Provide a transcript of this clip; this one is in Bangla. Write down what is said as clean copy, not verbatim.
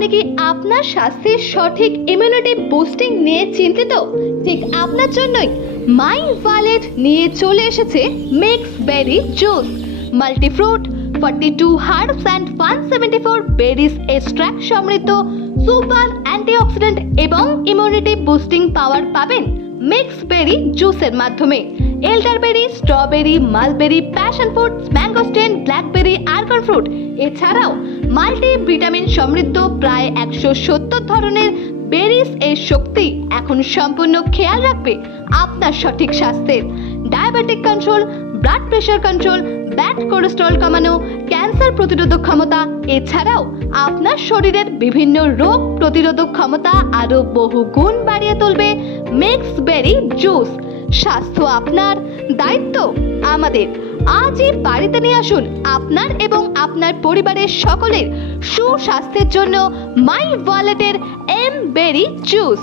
আপনি কি আপনার স্বাস্থ্যের সঠিক ইমিউনিটি বুস্টিং নিয়ে চিন্তিত? ঠিক আপনার জন্যই মাই ওয়ালেট নিয়ে চলে এসেছে mix berry juice. Multifruit, 42 herbs and 174 berries extract সমৃদ্ধ সুপার অ্যান্টিঅক্সিডেন্ট এবং ইমিউনিটি বুস্টিং পাওয়ার পাবেন মিক্স বেরি জুসের মাধ্যমে। Elderberry, strawberry, mulberry, passion fruit, mangosteen, blackberry, argan fruit এছাড়াও মাল্টি ভিটামিন সমৃদ্ধ প্রায় 170 ধরনের বেরিজ এর শক্তি এখন সম্পূর্ণ খেয়াল রাখবে আপনার সঠিক স্বাস্থ্যের। Diabetic control, blood pressure control, bad cholesterol কমানো, ক্যান্সার প্রতিরোধক ক্ষমতা এছাড়াও আপনার শরীরের বিভিন্ন রোগ প্রতিরোধক ক্ষমতা আরো বহু গুণ বাড়িয়ে তুলবে মিক্স বেরি জুস। স্বাস্থ্য আপনার, দায়িত্ব আমাদের। আজই বাড়িতে নিয়ে আসুন আপনার এবং আপনার পরিবারের সকলের সুস্বাস্থ্যের জন্য মাই ওয়ালেটের এম বেরি জুস।